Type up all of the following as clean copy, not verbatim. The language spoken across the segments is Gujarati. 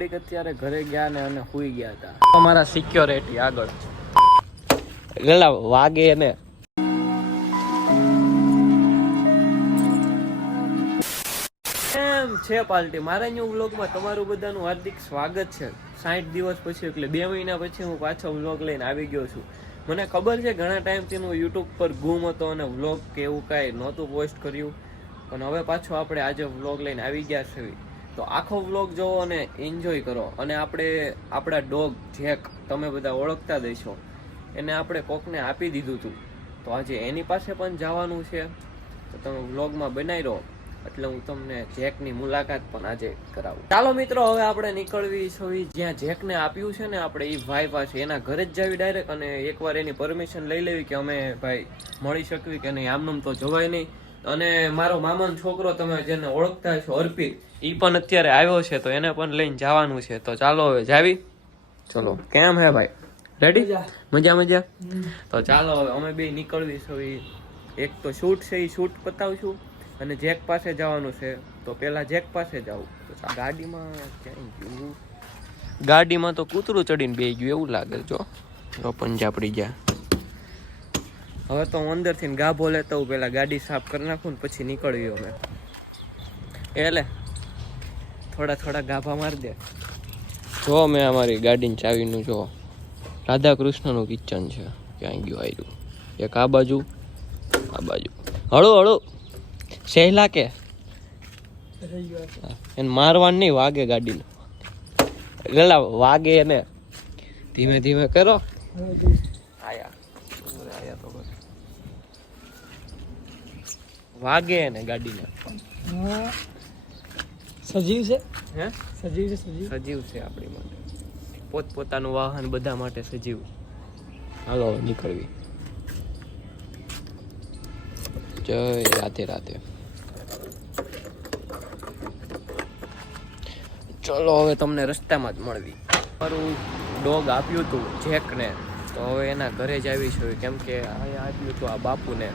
ઘડીક અત્યારે ઘરે ગયા ને અને સુઈ ગયા હતા. અમારા સિક્યોરિટી આગળ ગલા વાગે ને છે પાર્ટી મારા ન્યુ વ્લોગમાં તમારું બધાનું હાર્દિક સ્વાગત છે. 60 દિવસ પછી એટલે 2 મહિના પછી હું પાછો વ્લોગ લઈને આવી ગયો છું. મને ખબર છે ઘણા ટાઈમથી હું યુટ્યુબ પર ગુમ હતો અને વ્લોગ કે એવું કાંઈ નહોતું પોસ્ટ કર્યું, પણ હવે પાછો આપણે આજે વ્લોગ લઈને આવી ગયા છીએ. તો આખો વ્લોગ જોવો અને એન્જોય કરો. અને આપણે આપણા ડોગ જેક તમે બધા ઓળખતા દઈશો, એને આપણે કોકને આપી દીધું હતું, તો આજે એની પાસે પણ જવાનું છે. તો તમે વ્લોગમાં બનાવી રહો એટલે હું તમને જેકની મુલાકાત પણ આજે કરાવું. ચાલો મિત્રો, હવે આપણે નીકળવી છીએ જ્યાં જેકને આપ્યું છે ને આપણે એ ભાઈ પાસે, એના ઘરે જ જાવી ડાયરેક્ટ અને એકવાર એની પરમિશન લઈ લેવી કે અમે ભાઈ મળી શકવી કે નહીં. આમનું તો જવાય નહીં. અને મારો મામાનો છોકરો તમે જેને ઓળખતા છો અર્પિત, એ પણ અત્યારે આવ્યો છે, તો એને પણ લઈને જવાનું છે. તો ચાલો હવે જાવી. ચલો, કેમ હે ભાઈ? રેડી? મજા મજા. તો ચાલો હવે અમે બે નીકળવી છીએ. એક તો શૂટ છે, એ શૂટ પતાવશું અને જેક પાસે જવાનું છે. તો પેલા જેક પાસે જાવ. ગાડીમાં ક્યાંય ગયું? ગાડીમાં તો કૂતરું ચડીને બેસી ગયું એવું લાગે. જો પંજા પડી ગયા. હવે તો હું અંદરથી ગાભો લેતો હું, પેલા ગાડી સાફ કરી નાખું ને પછી નીકળ્યો અમે. એટલે થોડા ગાભા મારી દે. જો મેં અમારી ગાડીની ચાવીનું જો રાધા કૃષ્ણનું કિચન છે. ક્યાંય ગયું આવ્યું? એક આ બાજુ, આ બાજુ. હળો સહેલા કે એને મારવાનું નહીં, વાગે ગાડીને. ગલા વાગે ને ધીમે ધીમે કરો. આયા તો વાગે ને ગાડીને. સજીવ છે, હે સજીવ છે આપણી માટે. પોતપોતાનું વાહન બધા માટે સજીવ. હાલો નીકળવી. જય રાધે રાધે. ચલો હવે તમને રસ્તામાં જ મળવી. મારું ડોગ આપ્યું હતું જેકને, તો હવે એના ઘરે જ આવી છું, કેમ કે અહીંયા આપ્યું હતું આ બાપુને.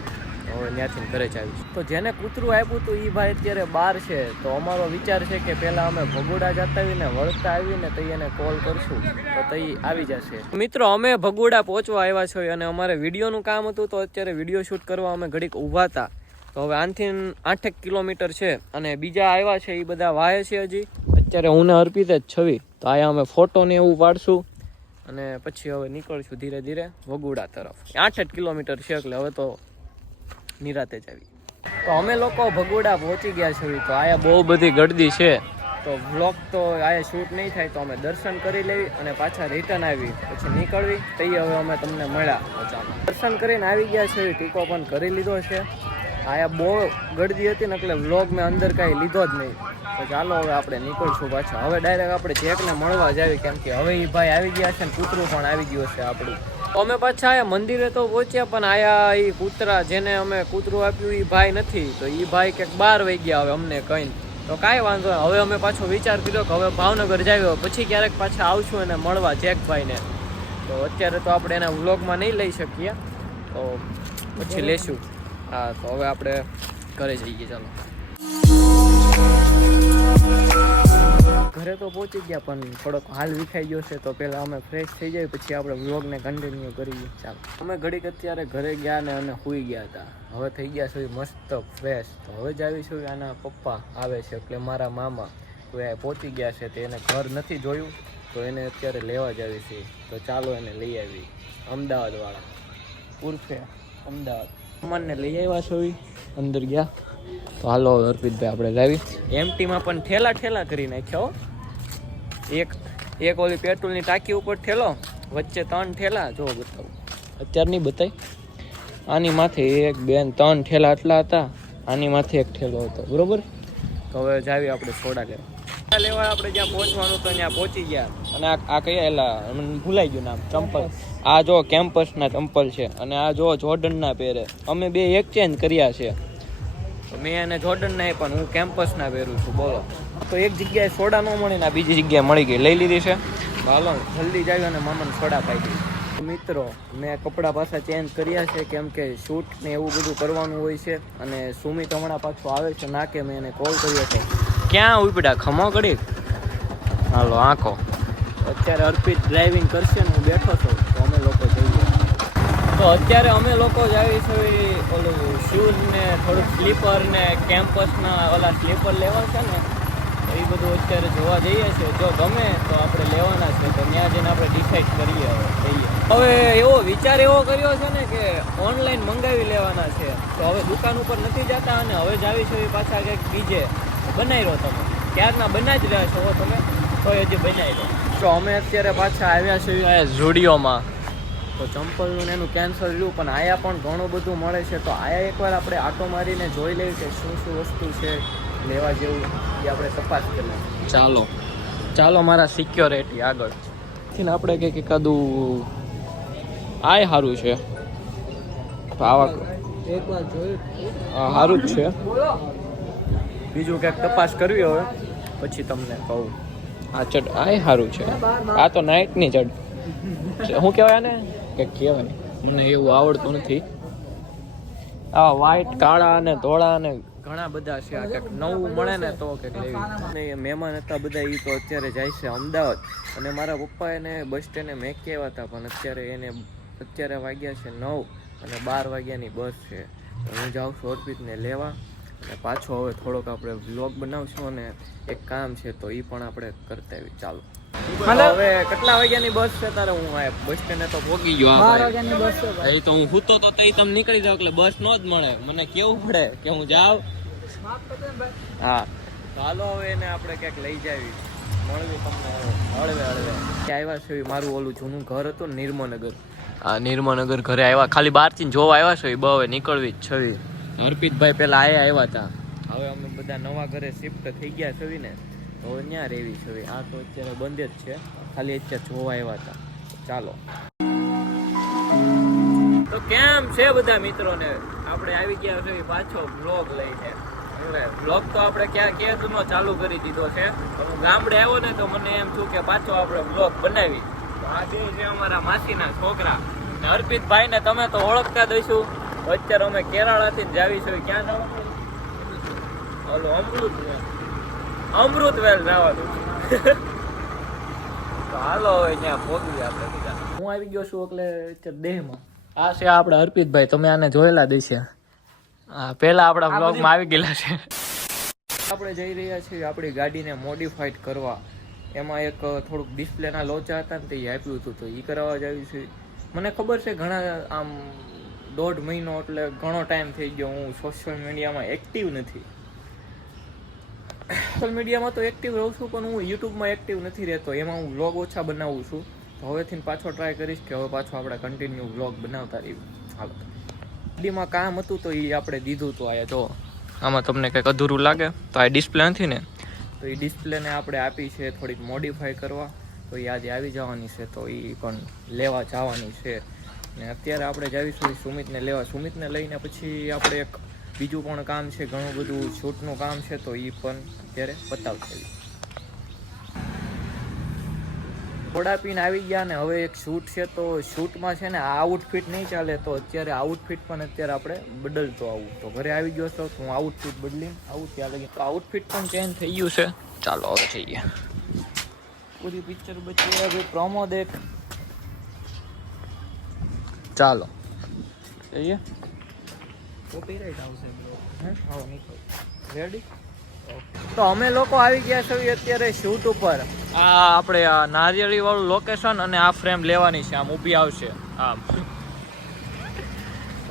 હવે ત્યાંથી ઘરે જ આવી. તો જેને કૂતરું આપ્યું હતું એ ભાઈ અત્યારે બહાર છે. તો અમારો વિચાર છે કે પહેલાં અમે ભગોડા જતા આવીને વળતા આવીને તો એને કોલ કરશું તો તઈ આવી જશે. મિત્રો, અમે ભગોડા પહોંચવા આવ્યા છીએ અને અમારે વિડીયોનું કામ હતું, તો અત્યારે વિડીયો શૂટ કરવા અમે ઘડીક ઊભા હતા. તો હવે આનથી 8 કિલોમીટર છે અને બીજા આવ્યા છે એ બધા વાય છે હજી. અત્યારે હું ને અર્પિત જ છવી. તો આયા અમે ફોટો ને એવું પાડશું અને પછી હવે નીકળશું ધીરે ધીરે ભગોડા તરફ. 8 કિલોમીટર છે એટલે હવે તો નિરાતે જ આવી. તો અમે લોકો ભગોડા પહોંચી ગયા છીએ. તો આયા બહુ બધી ગળદી છે, તો વ્લોગ તો આયા શૂટ નહીં થાય, તો અમે દર્શન કરી લેવી અને પાછા રિટર્ન આવી પછી નીકળવી. તઈ હવે અમે તમને મળ્યા. તો ચાલો, દર્શન કરીને આવી ગયા છે, ટીકો પણ કરી લીધો છે. આયા બહુ ગળદી હતી ને એટલે વ્લોગ મેં અંદર કાંઈ લીધો જ નહીં. તો ચાલો હવે આપણે નીકળશું પાછા. હવે ડાયરેક્ટ આપણે જેકને મળવા જ આવી, કેમ કે હવે એ ભાઈ આવી ગયા છે ને કૂતરું પણ આવી ગયું છે આપણું. અમે પાછા આયા મંદિરે તો પહોંચ્યા, પણ આયા એ કૂતરા જેને અમે કૂતરું આપ્યું એ ભાઈ નથી. તો એ ભાઈ ક્યાંક 12 વાગી ગયા હવે અમને કહીને. તો કાંઈ વાંધો નહીં. હવે અમે પાછો વિચાર કર્યો કે હવે ભાવનગર જાવ્યો પછી ક્યારેક પાછા આવશું એને મળવા જેકભાઈને. તો અત્યારે તો આપણે એના વ્લોગમાં નહીં લઈ શકીએ, તો પછી લેશું. હા, તો હવે આપણે ઘરે જઈએ. ચાલો, ઘરે તો પહોંચી ગયા પણ થોડોક હાલ વિખાઈ ગયો છે. તો પહેલાં અમે ફ્રેશ થઈ જાય પછી આપણે વ્લોગને કન્ટિન્યુ કરીએ. ચાલો, અમે ઘડીક અત્યારે ઘરે ગયા ને અને સૂઈ ગયા હતા. હવે થઈ ગયા છે મસ્ત ફ્રેશ. તો હવે જ આવીશું. આના પપ્પા આવે છે એટલે મારા મામા તો એ પહોંચી ગયા છે. તે એને ઘર નથી જોયું તો એને અત્યારે લેવા જ આવી છે. તો ચાલો એને લઈ આવી. અમદાવાદવાળા ઉર્ફે અમદાવાદ અમને લઈ આવ્યા છો. અંદર ગયા. તો હાલો અર્પિતભાઈ આપણે લાવી. એમટીમાં પણ ઠેલા કરી નાખ્યો. એક ઓલી પેટ્રોલની ટાંકી ઉપર ઠેલો, વચ્ચે 3 ઠેલા. જો બતાવું, અત્યારે નહીં બતાય. આની માથે 1 2 3 ઠેલા આટલા હતા, આની માથે 1 ઠેલો હતો, બરોબર. તો હવે જાવી આપણે સોડા લેવા. આપણે જ્યાં પહોંચવાનું તો ત્યાં પહોંચી ગયા. અને આ કયા એલા મને ભૂલાઈ ગયું નામ, ચંપલ. આ જો કેમ્પસના ચંપલ છે અને આ જો જોર્ડનના પહેરે. અમે બે એક્સચેન્જ કર્યા છે. મેં એને જોર્ડનના પણ હું કેમ્પસના પહેરું છું. બોલો, તો એક જગ્યાએ સોડા ન મળી ને બીજી જગ્યાએ મળી ગઈ, લઈ લીધી છે. હાલો જલ્દી જાવી અને મામાને સોડા પાઈ ગઈ. મિત્રો, મેં કપડાં પાછા ચેન્જ કર્યા છે, કેમ કે શૂટ ને એવું બધું કરવાનું હોય છે. અને સુમિત હમણાં પાછું આવે છે ના કે મેં એને કોલ કર્યો હતો. ક્યાં ઉપડ્યા ખમો ઘડી? હાલો આંકો. અત્યારે અર્પિત ડ્રાઇવિંગ કરશે ને હું બેઠો છું, તો અમે લોકો જઈએ. તો અત્યારે અમે લોકો જ આવીશું ઓલું શૂઝ ને થોડુંક સ્લીપર ને કેમ્પસના ઓલા સ્લીપર લેવા છે ને, એ બધું અત્યારે જોવા જઈએ છીએ. જો ગમે તો આપણે લેવાના છે, તો ત્યાં જઈને આપણે ડિસાઈડ કરીએ. હવે એવો વિચાર એવો કર્યો છે ને કે ઓનલાઈન મંગાવી લેવાના છે. તો હવે દુકાન ઉપર નથી જતા અને હવે જ આવીશું પાછા કંઈક બીજે બનાવી રહ્યો. તમે ક્યારના બનાવી જ રહ્યા છો તમે, તો હજી બનાવી લો. તો અમે અત્યારે પાછા આવ્યા છીએ ઝુડિયોમાં. તો ચંપલનું એનું કેન્સલ રહ્યું, પણ આયા પણ ઘણું બધું મળે છે. તો આયા એકવાર આપણે આટો મારીને જોઈ લઈએ કે શું શું વસ્તુ છે લેવા જેવું, એ આપણે તપાસ કરીએ. ચાલો ચાલો મારા સિક્યોરિટી આગળ આપણે કંઈક એકાદું આય સારું છે. આવા એકવાર જોયું સારું જ છે. બીજું કંઈક તપાસ કરવી હવે પછી તમને કહું. આ ચડ આય સારું છે. આ તો નાઇટની ચડ શું કહેવાય ને કે કહેવાય, મને એવું આવડતું નથી. આ વ્હાઈટ કાળા અને ધોળા અને ઘણા બધા છે. આ કંઈક નવું મળે ને તો કંઈક લેવી. એ મહેમાન હતા બધા, એ તો અત્યારે જાય છે અમદાવાદ. અને મારા પપ્પા એને બસ સ્ટેન્ડે મેકી આવ્યા હતા, પણ અત્યારે વાગ્યા છે 9 અને 12 વાગ્યાની બસ છે. હું જાઉં છું અર્પિતને લેવા અને પાછો હવે થોડોક આપણે વ્લોગ બનાવશું અને એક કામ છે તો એ પણ આપણે કરતા આવી. ચાલો હવે કેટલા વાગ્યાની બસ છે તારે? હું બસ સ્ટેન્ડે તો પહોંચી ગયો. 12 વાગ્યાની બસ છે. એ તો હું સૂતો તો તમે નીકળી જાવ એટલે બસ નો જ મળે. મને કેવું પડે કે હું જાઉં. હા ચાલો હવે એને આપણે ક્યાંક લઈ જાવી, મળવી તમને હળવે આવ્યા છે. મારું ઓલું જૂનું ઘર હતું નિર્મનગર. હા નિર્મનગર ઘરે આવ્યા, ખાલી બહારથી જોવા આવ્યા છે. હવે નીકળવી જ છે. હર્પિતભાઈ પેલા આવ્યા હતા, હવે અમે બધા નવા ઘરે શિફ્ટ થઈ ગયા છે ને, તો હવે ત્યાં રહેવી છે. આ તો અત્યારે બંધ જ છે, ખાલી અત્યારે જોવા આવ્યા હતા. ચાલો તો કેમ છે બધા મિત્રોને, આપણે આવી ગયા છે પાછો બ્લોગ લઈને. બ્લોગ તો આપણે ક્યાંનો ચાલુ કરી દીધો છે. હું ગામડે આવ્યો ને તો મને એમ થયું કે પાછો આપણે બ્લોગ બનાવી. તો આજે છે અમારા માસીના છોકરા હર્પિતભાઈ ને તમે તો ઓળખતા દઈશું. અત્યારે અમે કેરાળાથી જ આવીશું. ક્યાં જવાનું? ઓલો અમૃતવેલ જવાનું. તો હાલો હવે ત્યાં પહોંચી આપણે બધા. હું આવી ગયો છું એટલે દેહમાં. આ છે આપણે હર્પિતભાઈ, તમે આને જોયેલા દેશે. હા પેલા આપણા બ્લોગમાં આવી ગયેલા છે. આપણે જઈ રહ્યા છીએ આપણી ગાડીને મોડિફાઈડ કરવા. એમાં એક થોડુંક ડિસ્પ્લેના લોચા હતા ને તે આપ્યું હતું, તો એ કરાવવા જ આવી છે. મને ખબર છે ઘણા આમ 1.5 મહિનો એટલે ઘણો ટાઈમ થઈ ગયો હું સોશિયલ મીડિયામાં એક્ટિવ નથી. સોશિયલ મીડિયામાં તો એક્ટિવ રહું છું, પણ હું યુટ્યુબમાં એક્ટિવ નથી રહેતો. એમાં હું વ્લોગ ઓછા બનાવું છું. તો હવેથી પાછો ટ્રાય કરીશ કે હવે પાછો આપણે કન્ટિન્યુ વ્લોગ બનાવતા રહીએ. હાલો ગાડીમાં કામ હતું તો એ આપણે દીધું હતું. આયા જો આમાં તમને કંઈક અધૂરું લાગે તો આ ડિસ્પ્લે નથી ને, તો એ ડિસ્પ્લેને આપણે આપી છે થોડીક મોડિફાઈ કરવા. તો એ આજે આવી જવાની છે, તો એ પણ લેવા જવાની છે. ને અત્યારે આપણે જાવીશું સુમિતને લેવા. સુમિતને લઈને પછી આપણે એક બીજું પણ કામ છે, ઘણું બધું શૂટનું કામ છે, તો એ પણ અત્યારે પતાવશે. થોડા પીને આવી ગયા ને હવે એક શૂટ છે, તો શૂટમાં છે ને આ આઉટફિટ નહીં ચાલે, તો અત્યારે આઉટફિટ પણ અત્યારે આપણે બદલતો આવું. તો ઘરે આવી ગયો છો તો હું આઉટફિટ બદલીને આવું ત્યાં લગી. તો આઉટફિટ પણ ચેન્જ થઈ ગયું છે. ચાલો હવે જઈએ. પૂરી પિક્ચર બચી ભાઈ પ્રોમો દેખ. ચાલો જઈએ. કોપીરાઈટ આવશે રેડી. તો અમે લોકો આવી ગયા છીએ અત્યારે શૂટ ઉપર. આ આપણે આ નારિયેળી વાળું લોકેશન અને આ ફ્રેમ લેવાની છે. આમ ઊભી આવશે આમ,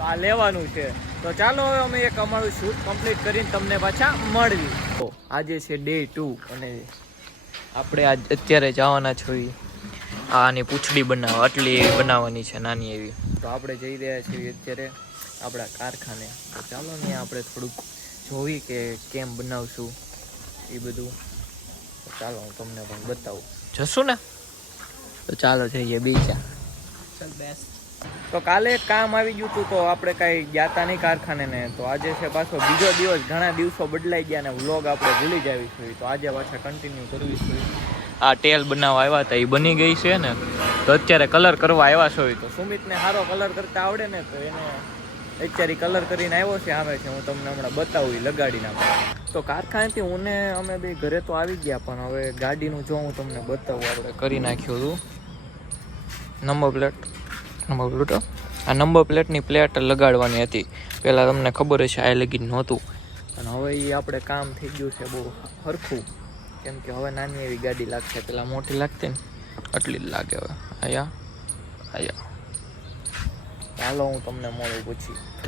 આ લેવાનું છે. તો ચાલો હવે અમે એક અમારું શૂટ કમ્પ્લીટ કરીને તમને પાછા મળવી. તો આજે છે ડે 2 અને આપણે આજ અત્યારે જવાના છીએ આની પૂંછડી બનાવવા. આટલી બનાવવાની છે નાની એવી. તો આપણે જઈ રહ્યા છીએ અત્યારે આપણા કારખાને. તો ચાલો ને આપણે થોડુંક જોવી કે કેમ બનાવશું એ બધું. ચાલો હું તમને પણ બતાવું. જશું ને તો ચાલો જઈએ બીજા. ચાલ બેસ્ટ. તો કાલે એક કામ આવી ગયું હતું, તો આપણે કાંઈ ગયા નહીં કારખાને ને. તો આજે છે પાછો બીજો દિવસ. ઘણા દિવસો બદલાઈ ગયા ને વ્લોગ આપણે ભૂલી જ આવીશું. તો આજે પાછા કન્ટિન્યુ કરવી છે. આ ટેલ બનાવવા આવ્યા હતા, એ બની ગઈ છે ને. તો અત્યારે કલર કરવા આવ્યા છો. તો સુમિતને સારો કલર કરતા આવડે ને, તો એને અત્યારે કલર કરીને આવ્યો છે. આવે છે હું તમને હમણાં બતાવું લગાડીને આપણે. તો કારખાનેથી અમે બે ઘરે તો આવી ગયા, પણ હવે ગાડીનું જો હું તમને બતાવું, આપણે કરી નાખ્યું હતું નંબર પ્લેટ. આ નંબર પ્લેટની પ્લેટ લગાડવાની હતી. પહેલાં તમને ખબર હશે આ લગી નહોતું, અને હવે એ આપણે કામ થઈ ગયું છે બહુ સરખું, કેમ કે હવે નાની એવી ગાડી લાગશે. પહેલાં મોટી લાગતી ને આટલી જ લાગે હવે. આયા ચાલો હું તમને મળું પછી.